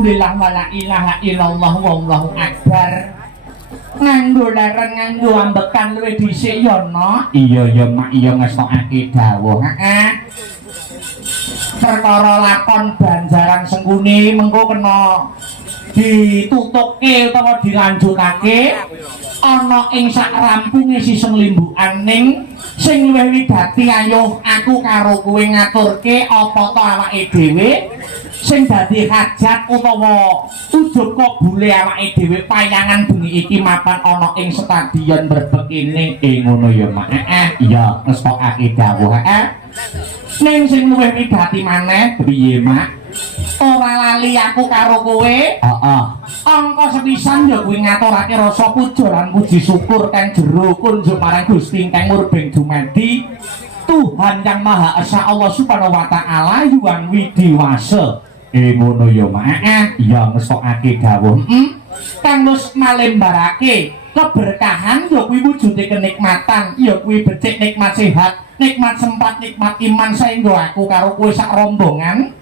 Alhamdulillah wala ilaha illallah wallahu akbar. Nganggo leren nganggo ambekan luwih dhisik ya no. Iya ya mak iya ngestokake dawuh. Heeh. Perkara lakon banjaran sengkuni mengko kena ditutukke utawa dilanjutake ana ing sak rampunge siseng limbukan ning sing luwih wigati ayo aku karo kowe ngaturke apa to awake dhewe sing dadi hajat utawa ujug kabule awake dhewe payangan bengi iki mapan ana ing stadion Brebek ini ngono ya mak. Iya ngestokake dawuh. Ning sing luwih wigati maneh piye mak? Ora lali aku karo kowe. Heeh. Angka sepisan ya kuwi ngaturake rasa puja lan puji syukur kang jero kunjuk marang Gusti ingkang murbeng dumadi Tuhan yang Maha Esa Allah Subhanahu wa taala yuang widiwasa. Ngono ya mak. Ya ngestokake dawuh. Kang wis malembarake keberkahan ya kuwi wujude kenikmatan, ya kuwi becik nikmat sehat, nikmat sempat, nikmat iman saengga aku karo kowe sak rombongan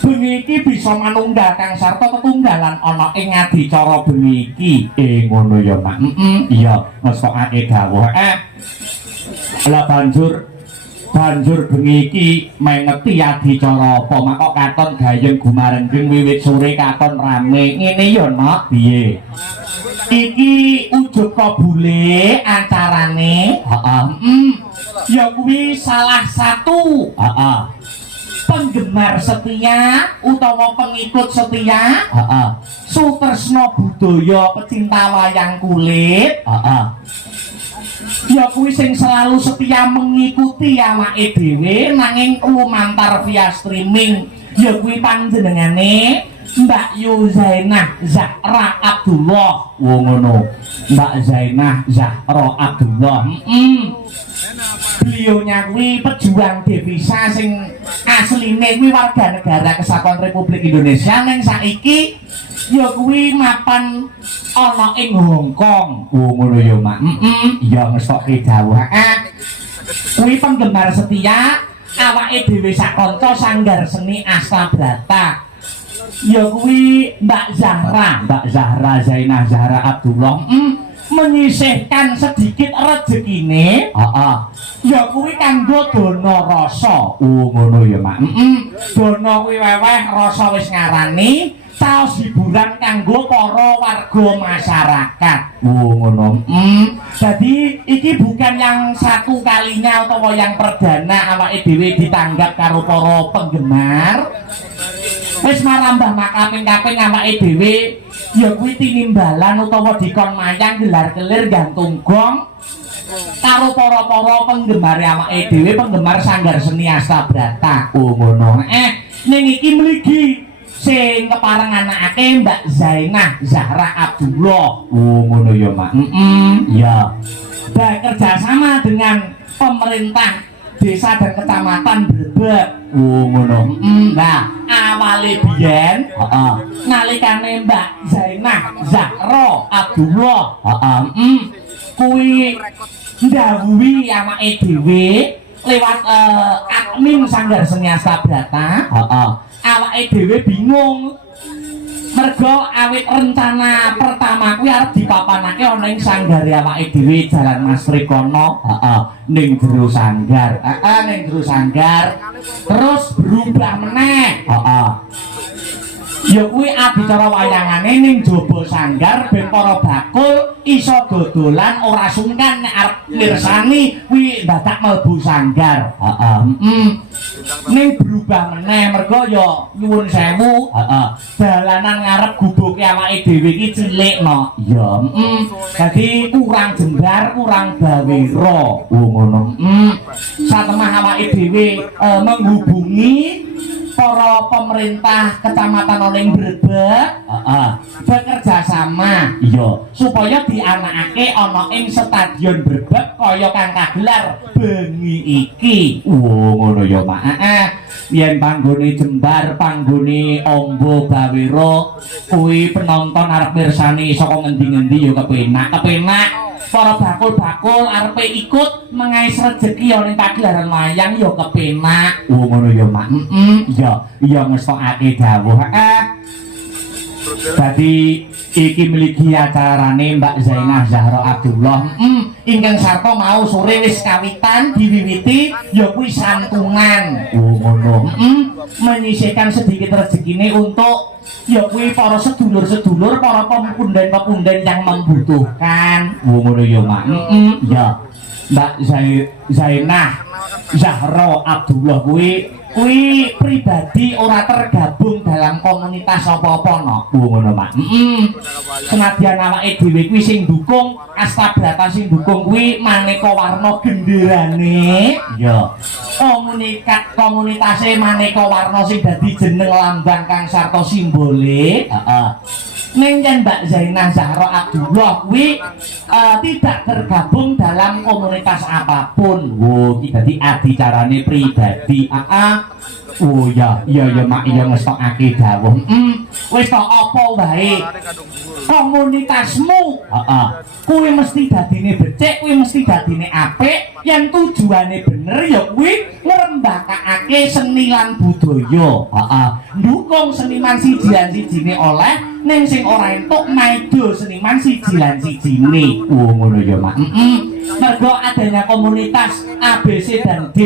bengi iki bisa manunggal kang sarta tetunggalan ana ing adicara bengi iki. Ngono ya mak. Iya ngestokake dawuh. Lah banjur bengi iki mengeti adicara apa mak kok katon gayeng gumarenggeng wiwit sore katon rame ngene ya nok piye iki ujug kabule acarane. Ya kuwi salah satu penggemar setia utawa pengikut setia Sutresna Budaya pecinta wayang kulit. Ya kuwi sing selalu setia mengikuti awake dhewe nanging lumantar via streaming. Ya kuwi panjenengane Mbak Yu Zainah Zahra Abdullah. Ngono. Mbak Zainah Zahra Abdullah. Beliaunya kuwi pejuang devisa sing asline kuwi warga negara Kesatuan Republik Indonesia ning saiki ya kuwi mapan ana ing Hong Kong. Ngono ya mak. Ya ngestokke dawuh. Kuwi penggemar setia awake dhewe sak kanca sanggar seni Astabrata. Ya kuwi Mbak Zahra Zainah Zahra Abdullah menyisihkan sedikit rezekine. Ya kuwi kanggo dana rasa. Ngono ya mak. Dana kuwi weweh rasa wis ngarani caos hiburan kanggo para warga masyarakat. Ngono. Jadi iki bukan yang satu kalinya utawa yang perdana awake dhewe ditanggap karo para penggemar. Wis marambah makaping-kaping awake dhewe ya kuwi tinimbalan utawa dikon mayang gelar-gelir gantung gong karo para penggemar awake dhewe penggemar sanggar seni Astabrata. Ngono. Ning iki mligi sing kepareng anakake Mbak Zainah Zahra Abdullah. Ngono ya mak. Ya. Bekerja sama dengan pemerintah desa dan kecamatan Brebek. Ngono. Nah, awale biyen nalikane Mbak Zainah Zahra Abdullah kuwi ndhawuhi awake dhewe lewat admin sanggar seni Astabrata. Awake dhewe bingung mergo awit rencana pertama kuwi arep dipapanake ana ing sanggare awake dhewe Jalan Mas Rikono ning jero sanggar. Ning jero sanggar terus berubah meneh. Ya kuwi adicara wayangane ning jaba sanggar ben para bakul iso dodolan ora sungkan nek arep mirsani kuwi dadak mlebu sanggar. Heeh. Ning berubah meneh mergo ya nyuwun sewu, dalanan ngarep gubuke awake dhewe iki cilik no. Ya, dadi kurang jembar, kurang bawira. Oh ngono. Satemah awake dhewe menghubungi para pemerintah kecamatan Oning Brebek bekerja sama iya supaya dianakake ana ing stadion Brebek kaya kang kagelar bengi iki. Ngono ya Mak. Yen panggone jembar, panggone ombo bawira kuwi penonton arep mirsani saka ngendi-ngendi ya kepenak para bakul-bakul arepe ikut mengais rejeki ning pagelaran wayang ya kepenak. Ngono ya Mak. Ya ngestokake dawuh. Dadi iki mligi acarane Mbak Zainah Zahra Abdullah. Ingkang sarta mau sore wis kawitan diwiwiti ya kuwi santungan. Ngono. Menyisihkan sedikit rezekine untuk ya kuwi para sedulur-sedulur, para pemunden-pemunden yang membutuhkan. Ngono ya Mak. Ya Mbak Zainah Zahra Abdullah kuwi pribadi ora tergabung dalam komunitas apa-apa no. Ngono Mak. Senadyan awake dhewe kuwi sing dukung Astabrata, sing dukung kuwi maneka warna genderane. Ya. Komunitase maneka warna sing dadi jeneng lambang kang sarta simbole. Ning yen Mbak Zainah Zahra Abdullah kuwi tidak tergabung dalam komunitas apapun. Iki dadi adicarane pribadi. Oh ya Mak, iya ngestokake dawuh. Wis tok apa wae komunitasmu kuwi mesti dadine becik, kuwi mesti dadine apik, yen tujuane bener ya kuwi ngrembakake seni lan budaya. Ndukung seniman siji-sijine oleh ning sing ora entuk maido seniman siji-sijine. Ngono ya Mak. Mergo adanya komunitas ABC dan D,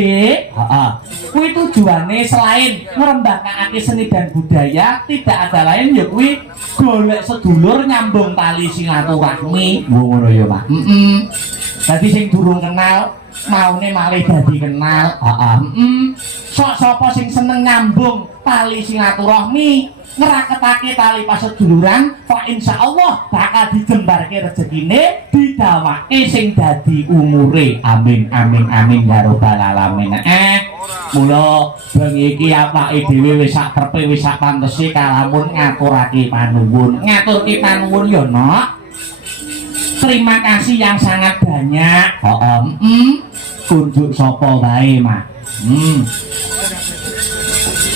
kuwi tujuane selain ngrembakake seni dan budaya, tidak ada lain ya kuwi golek sedulur nyambung tali silaturahmi. Ngono ya Mak. Dadi sing durung kenal maune malih dadi kenal. Sok sapa sing seneng nyambung tali silaturahmi, ngraketake tali paseduluran, fa insyaallah bakal dijembarke rezekine, didawake sing dadi umure. Amin amin amin ya rabbal alamin. Mula bengi iki awake dhewe wis sak trepe, wis sak pantese kalamun ngaturake panuwun. Ngaturke panuwun ya Nok. Terima kasih yang sangat banyak. Kunjuk sapa wae Mak.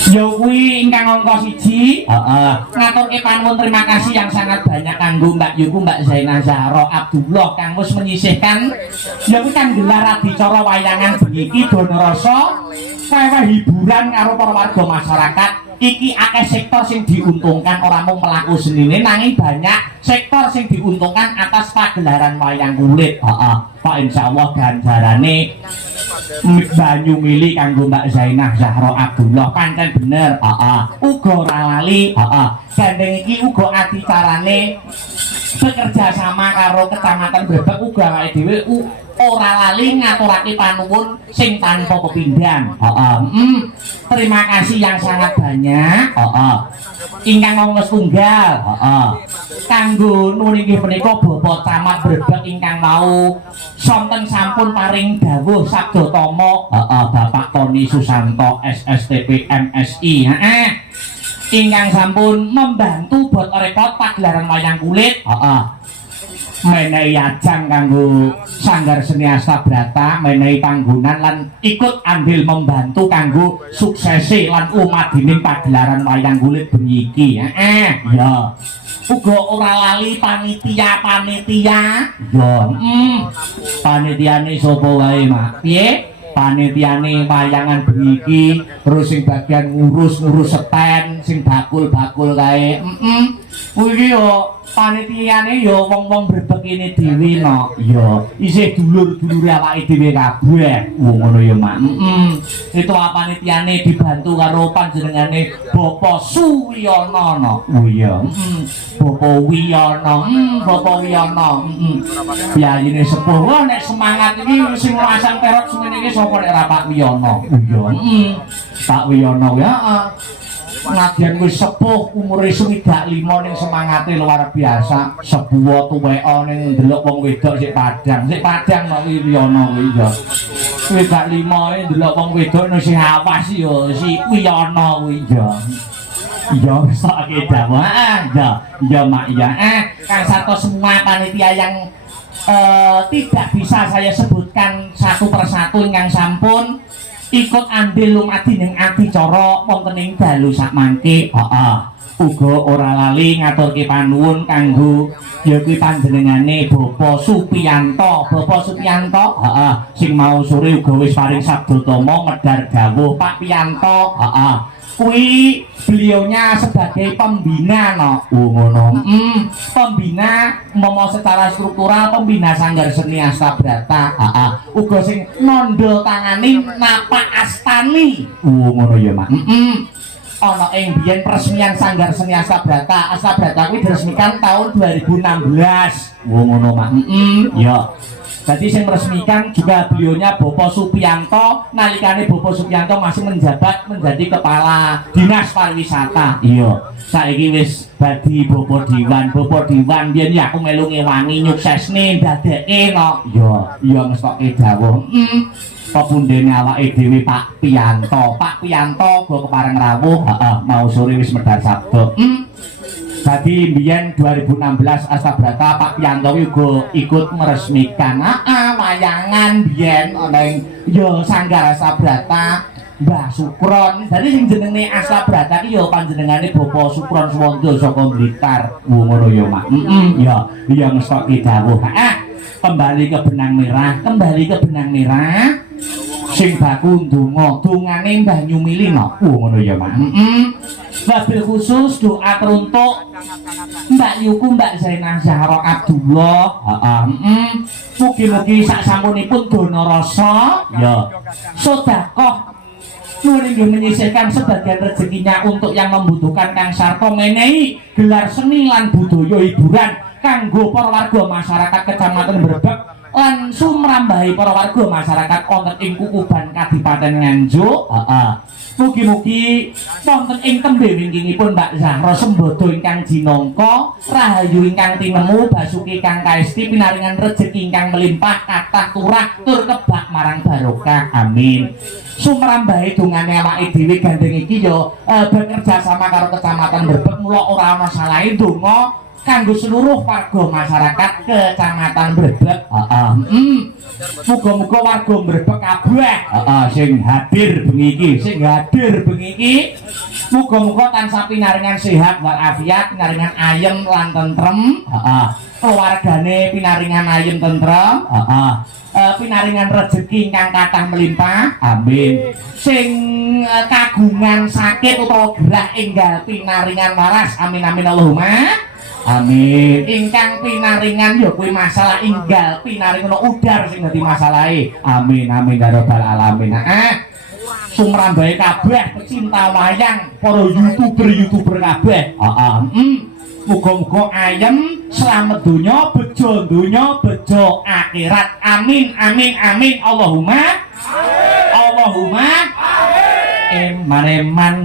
Ya kuwi ingkang angka 1. Ngaturke panuwun terima kasih yang sangat banyak kanggo Mbak Yuku Mbak Zainah Zahra Abdullah kang wis menyisihkan ya kuwi kang gelar adicara wayangan bengi iki dono rasa kaya hiburan karo para warga masyarakat. Iki akeh sektor sing diuntungkan, ora mung pelaku senine nanging banyak sektor sing diuntungkan atas pagelaran wayang kulit. Pak insyaallah ganjarane banyu mili kanggo Mbak Zainah Zahra Abdullah pancen bener. Uga ora lali. Gandeng iki uga adicarane bekerja sama karo Kecamatan Brebek, uga awake dhewe ora lali ngaturake panuwun sing tanpa pepindhan. Terima kasih yang sangat banyak. Ingkang ngomong tunggal. Kanggo nuringgih menika Bapak Camat Brebek ingkang mau sonten sampun paring dawuh sabda tama Bapak Tony Susanto SSTP MSI. Ingkang sampun membantu buat repot pagelaran wayang kulit. Menehi ajang kanggo Sanggar Seni Astabrata, menehi panggonan lan ikut andil membantu kanggo suksesi lan umadining pagelaran wayang kulit bengi iki. Ya. Uga ora lali panitia. Ya. Panitiane sapa wae Mak? Piye? Panitiane wayangan bengi iki, terus sing bagian ngurus sten, sing bakul-bakul kae. Kuwi yo panitiane ya wong-wong brebek ini dhewe no ya isih dulur-dulure awake dhewe kabeh ngono ya Mak. Itu panitiane dibantu karo panjenengane Bapak Suwiyono no. Oh iya. Bapak Wiyono, Bapak Wiyono. Piyayine sepuh. Wah nek semangat iki sing masang terot semene iki sapa nek ra Pak Wiyono. Iya. Pak Wiyono ya. Nadyan wis sepuh umure 65 ning semangate luar biasa. Sebuah tuweka ning ndelok wong wedok sik padang no Wiyono kuwi ya. 65 ndelok wong wedok no sing awas ya si Wiyono kuwi ya. Iya sok dawuh. Ya Mak ya. Kang sarta semua panitia yang tidak bisa saya sebutkan satu persatu ingkang sampun ikut andil lumadi ning adicara wonten ing dalu sak mangke. Uga ora lali ngaturke panuwun kanggo ya kuwi panjenengane Bapak Supiyanto. Bapak Supiyanto sing mau sore uga wis paring sabdotama medhar dawuh Pak Piyanto. Kuwi beliaunya sebagai pembina no. Ngono. Pembina momo secara struktural pembina Sanggar Seni Astabrata. Uga sing nondo tangani Napak Astani. Ngono ya Mak. Ana ing biyen peresmian Sanggar Seni Astabrata. Astabrata kuwi diresmikan tahun 2016. Ngono Mak. Ya. Jadi yang meresmikan juga beliaunya Bapak Supiyanto. Nalikane Bapak Supiyanto masih menjabat menjadi kepala dinas pariwisata. Iya. Saiki wis dadi Bapak Diwan biyen ya aku melu ngewangi nyuksesne dadeke no. Iya ngestokke dawuh. Pepundhene awake dhewe Pak Piyanto. Pak Piyanto go kepareng rawuh, mau sore wis medhar sabda. Jadi biyen 2016 Astabrata Pak Piyanto juga ikut meresmikan wayangan biyen ana ing ya Sanggar Astabrata Mbah Sukron. Jadi sing jenenge Astabrata iki ya panjenengane Bapak Sukron Suwondo saka Blitar. Ngono ya Mak. Ya ngestoki dawuh. Kembali ke benang merah. Sing baku ndonga, dongane Mbah Nyumili no. Ngono ya Mak. Wabil khusus doa teruntuk Mbak Yuku, Mbak Zainah Zahra Abdullah. Mugi-mugi sak sampunipun dono rasa ya sedekah nuwun menyisihkan sebagian rezekinya untuk yang membutuhkan Kang Sarto menehi gelar seni lan budaya hiburan kanggo para warga masyarakat Kecamatan Brebek lan sumrambahi para warga masyarakat wonten ing Kukuban Kadipaten Nganjuk. Mugi-mugi wonten ing tembe wingkingipun Mbak Zahra Sembodo ingkang jinangka, rahayu ingkang tinemu, basuki ingkang kaesti, pinaringan rejeki ingkang melimpah, kathah turah tur kebak marang barokah. Amin. Sumrambahe dongane awake dhewe gandeng iki yo bekerja sama karo Kecamatan Brebek, mula ora ana salahe donga kanggo seluruh warga masyarakat Kecamatan Brebek. Muga-muga warga Brebek kabeh sing hadir bengi iki muga-muga tansah pinaringan sehat walafiat, pinaringan ayem lan tentrem, keluargane pinaringan ayem tentrem, pinaringan rezeki ingkang kathah melimpah. Amin. Sing kagungan sakit utawa gerah enggal pinaringan waras. Amin amin Allahumma amin. Ingkang pinaringan ya kuwi masalah enggal pinaringan udar sing dadi masalahe. Amin amin ya rabbal alamin. Sumrambahe kabeh pecinta wayang, para YouTuber kabeh. Muga-muga ayem slamet donya, bejo donya, bejo akhirat. Amin amin amin Allahumma Allahumma eman